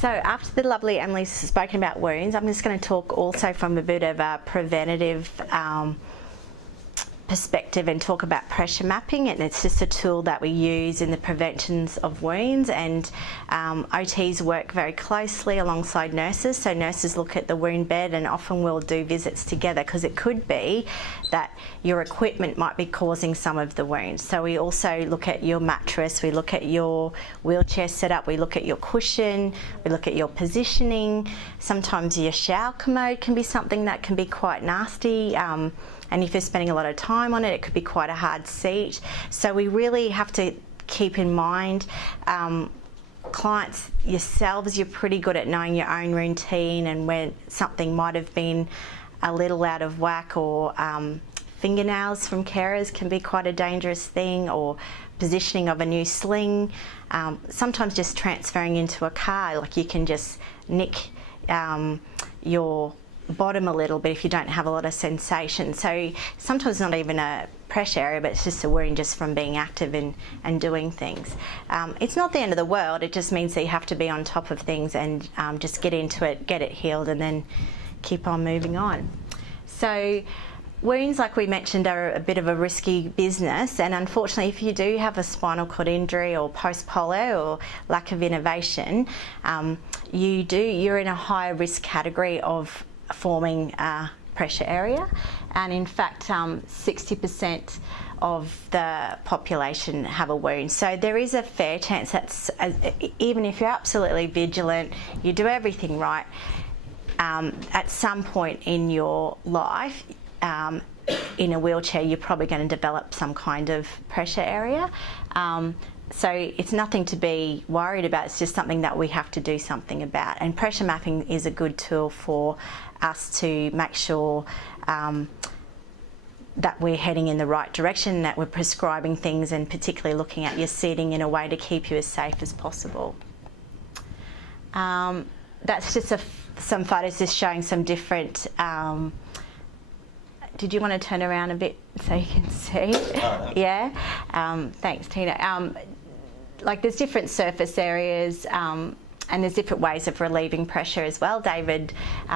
So after the lovely Emily's spoken about wounds, I'm just going to talk also from a bit of a preventative perspective and talk about pressure mapping. And it's just a tool that we use in the preventions of wounds, and OTs work very closely alongside nurses. So nurses look at the wound bed and often will do visits together, because it could be that your equipment might be causing some of the wounds. So we also look at your mattress, we look at your wheelchair setup, we look at your cushion, we look at your positioning. Sometimes your shower commode can be something that can be quite nasty. And if you're spending a lot of time on it, it could be quite a hard seat. So we really have to keep in mind, clients, yourselves, you're pretty good at knowing your own routine and when something might have been a little out of whack, or fingernails from carers can be quite a dangerous thing, or positioning of a new sling. Sometimes just transferring into a car, like you can just nick your bottom a little bit if you don't have a lot of sensation. So sometimes not even a pressure area, but it's just a wound just from being active and doing things. It's not the end of the world, it just means that you have to be on top of things and just get into it, get it healed, and then keep on moving on. So wounds, like we mentioned, are a bit of a risky business, and unfortunately if you do have a spinal cord injury or post-polio or lack of innovation, you're in a higher risk category of forming a pressure area. And in fact 60% of the population have a wound. So there is a fair chance that even if you're absolutely vigilant, you do everything right, at some point in your life, in a wheelchair, you're probably going to develop some kind of pressure area. So it's nothing to be worried about, it's just something that we have to do something about. And pressure mapping is a good tool for us to make sure that we're heading in the right direction, that we're prescribing things, and particularly looking at your seating in a way to keep you as safe as possible. That's just some photos just showing some different... did you want to turn around a bit so you can see? Yeah? Thanks, Tina. Like there's different surface areas, and there's different ways of relieving pressure as well. David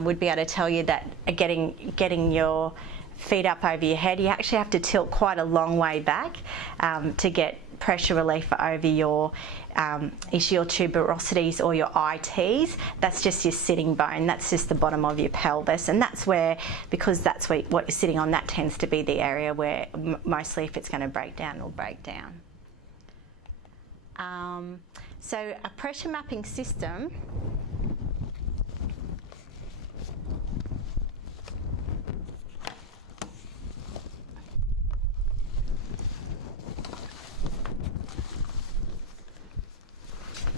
would be able to tell you that getting your feet up over your head, you actually have to tilt quite a long way back to get pressure relief over your ischial tuberosities or your ITs. That's just your sitting bone, that's just the bottom of your pelvis, and that's where, because that's what you're sitting on, that tends to be the area where mostly if it's going to break down, it'll break down. So a pressure mapping system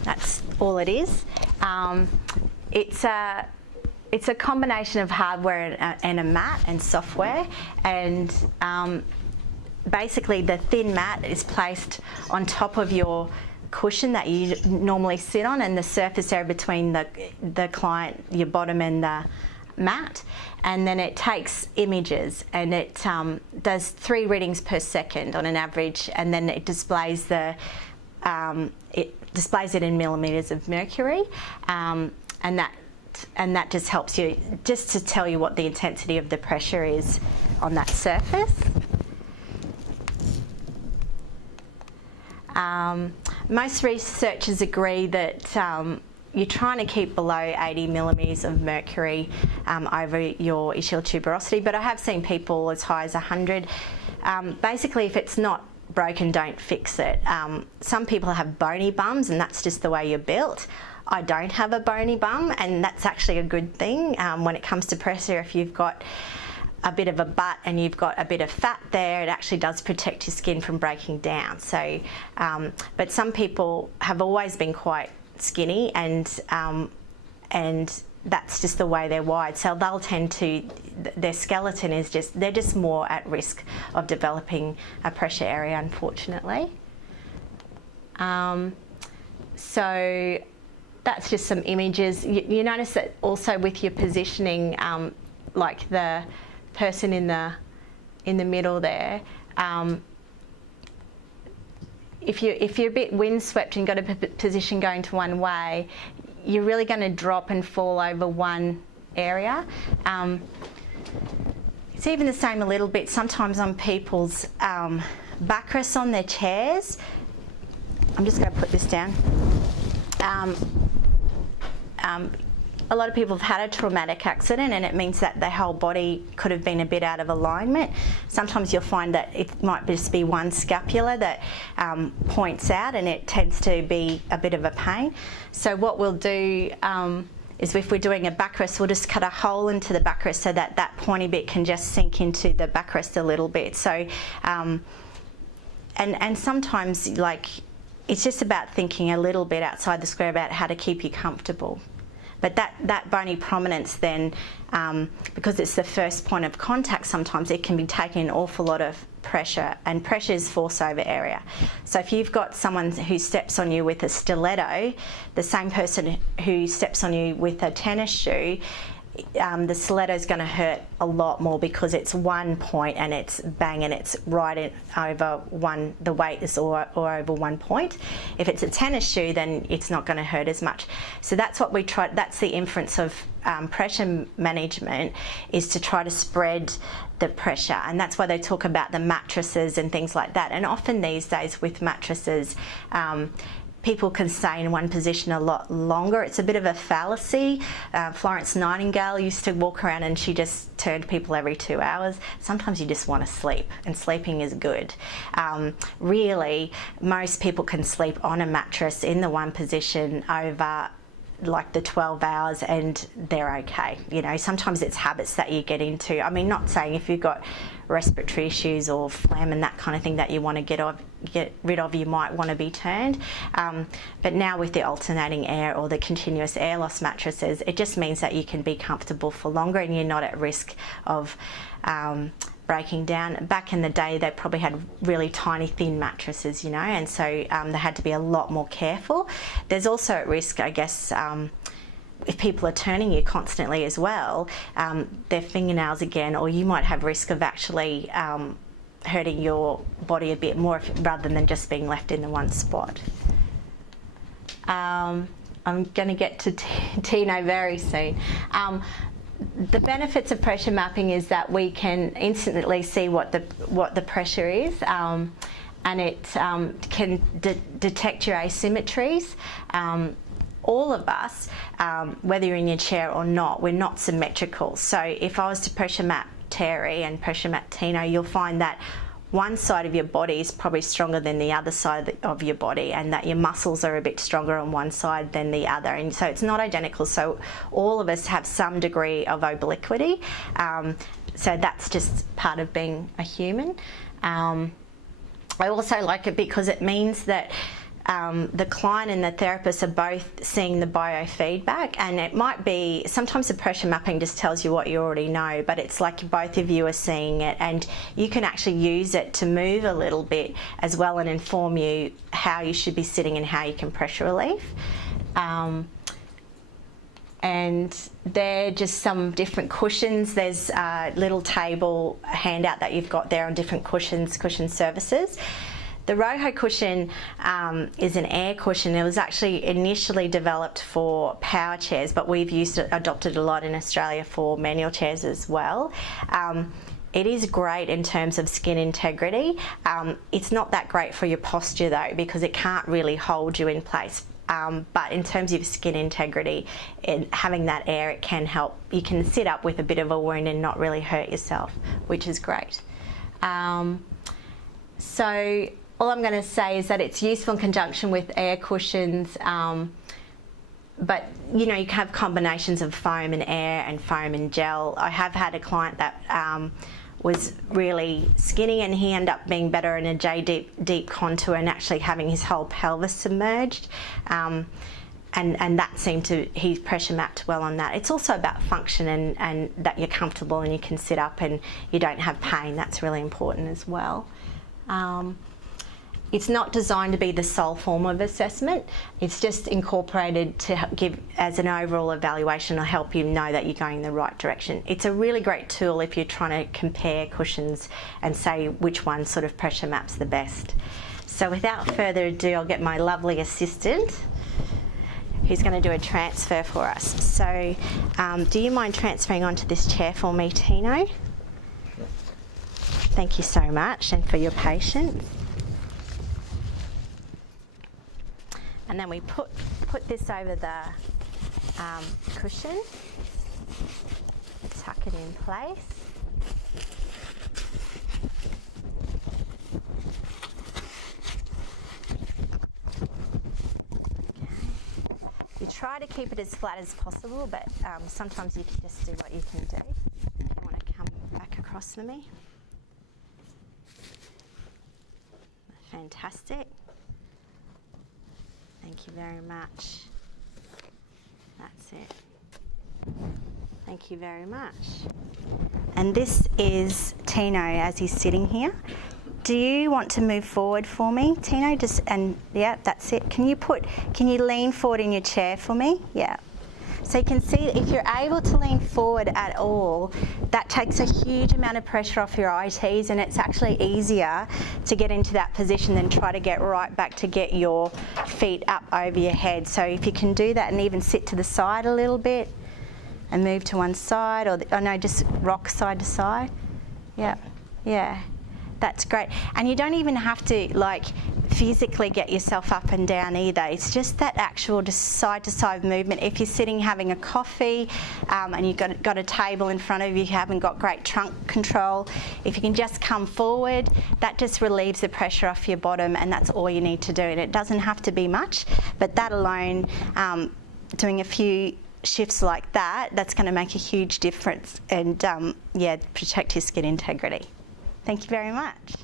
that's all it is. It's a combination of hardware and a mat and software, and basically the thin mat is placed on top of your cushion that you normally sit on, and the surface area between the client, your bottom, and the mat, and then it takes images, and it does 3 readings per second on an average, and then it displays it in millimeters of mercury, and that just helps you just to tell you what the intensity of the pressure is on that surface. Most researchers agree that you're trying to keep below 80 millimeters of mercury over your ischial tuberosity, but I have seen people as high as 100. Basically, if it's not broken, don't fix it. Some people have bony bums, and that's just the way you're built. I don't have a bony bum, and that's actually a good thing when it comes to pressure. If you've got a bit of a butt and you've got a bit of fat there, it actually does protect your skin from breaking down. So, but some people have always been quite skinny, and that's just the way they're wired. So they'll tend to, their skeleton is just, they're just more at risk of developing a pressure area, unfortunately. So that's just some images. You notice that also with your positioning, like the person in the middle there, if you're a bit windswept and got a position going to one way, you're really going to drop and fall over one area. It's even the same a little bit sometimes on people's backrests on their chairs. I'm just going to put this down. A lot of people have had a traumatic accident, and it means that their whole body could have been a bit out of alignment. Sometimes you'll find that it might just be one scapula that points out, and it tends to be a bit of a pain. So what we'll do is, if we're doing a backrest, we'll just cut a hole into the backrest so that that pointy bit can just sink into the backrest a little bit. So, and sometimes, like, it's just about thinking a little bit outside the square about how to keep you comfortable. But that bony prominence then, because it's the first point of contact, sometimes it can be taking an awful lot of pressure, and pressure is force over area. So if you've got someone who steps on you with a stiletto, the same person who steps on you with a tennis shoe, the stiletto is going to hurt a lot more because it's one point and it's bang, and it's right over one, the weight is all over one point. If it's a tennis shoe, then it's not going to hurt as much. So that's what we try, that's the inference of pressure management, is to try to spread the pressure. And that's why they talk about the mattresses and things like that. And often these days with mattresses, people can stay in one position a lot longer. It's a bit of a fallacy. Florence Nightingale used to walk around and she just turned people every 2 hours. Sometimes you just want to sleep, and sleeping is good. Really, most people can sleep on a mattress in the one position over like the 12 hours and they're okay. You know, sometimes it's habits that you get into. I mean, not saying if you've got respiratory issues or phlegm and that kind of thing that you want to get rid of, you might want to be turned. But now with the alternating air or the continuous air loss mattresses, it just means that you can be comfortable for longer and you're not at risk of breaking down. Back in the day, they probably had really tiny, thin mattresses, you know, and so they had to be a lot more careful. There's also at risk, I guess, if people are turning you constantly as well, their fingernails again, or you might have risk of actually hurting your body a bit more rather than just being left in the one spot. I'm going to get to Tino very soon. The benefits of pressure mapping is that we can instantly see what the pressure is, and it can detect your asymmetries. All of us, whether you're in your chair or not, we're not symmetrical. So if I was to pressure map Terry and pressure map Tino, you'll find that one side of your body is probably stronger than the other side of your body, and that your muscles are a bit stronger on one side than the other, and so it's not identical. So all of us have some degree of obliquity, so that's just part of being a human. I also like it because it means that the client and the therapist are both seeing the biofeedback, and it might be, sometimes the pressure mapping just tells you what you already know, but it's like both of you are seeing it, and you can actually use it to move a little bit as well and inform you how you should be sitting and how you can pressure relief. And they're just some different cushions. There's a little table handout that you've got there on different cushion surfaces. The Roho cushion is an air cushion. It was actually initially developed for power chairs, but we've adopted a lot in Australia for manual chairs as well. It is great in terms of skin integrity. It's not that great for your posture though, because it can't really hold you in place. But in terms of skin integrity, having that air, it can help. You can sit up with a bit of a wound and not really hurt yourself, which is great. So all I'm going to say is that it's useful in conjunction with air cushions, but you know, you can have combinations of foam and air and foam and gel. I have had a client that was really skinny, and he ended up being better in a deep contour and actually having his whole pelvis submerged, and that seemed to, he pressure mapped well on that. It's also about function and that you're comfortable and you can sit up and you don't have pain. That's really important as well. It's not designed to be the sole form of assessment. It's just incorporated to give as an overall evaluation to help you know that you're going in the right direction. It's a really great tool if you're trying to compare cushions and say which one sort of pressure maps the best. So without further ado, I'll get my lovely assistant who's going to do a transfer for us. So do you mind transferring onto this chair for me, Tino? Thank you so much, and for your patience. And then we put this over the cushion, tuck it in place. You try to keep it as flat as possible, but sometimes you can just do what you can do. You want to come back across for me. Fantastic. Thank you very much. That's it. Thank you very much. And this is Tino as he's sitting here. Do you want to move forward for me, Tino? Yeah, that's it. Can you lean forward in your chair for me? Yeah. So you can see if you're able to lean forward at all, that takes a huge amount of pressure off your ITs, and it's actually easier to get into that position than try to get right back to get your feet up over your head. So if you can do that and even sit to the side a little bit and move to one side, or just rock side to side. Yeah, yeah. That's great. And you don't even have to physically get yourself up and down either. It's just that actual just side to side movement. If you're sitting having a coffee and you've got a table in front of you, you haven't got great trunk control, if you can just come forward, that just relieves the pressure off your bottom, and that's all you need to do. And it doesn't have to be much, but that alone, doing a few shifts like that, that's going to make a huge difference and protect your skin integrity. Thank you very much.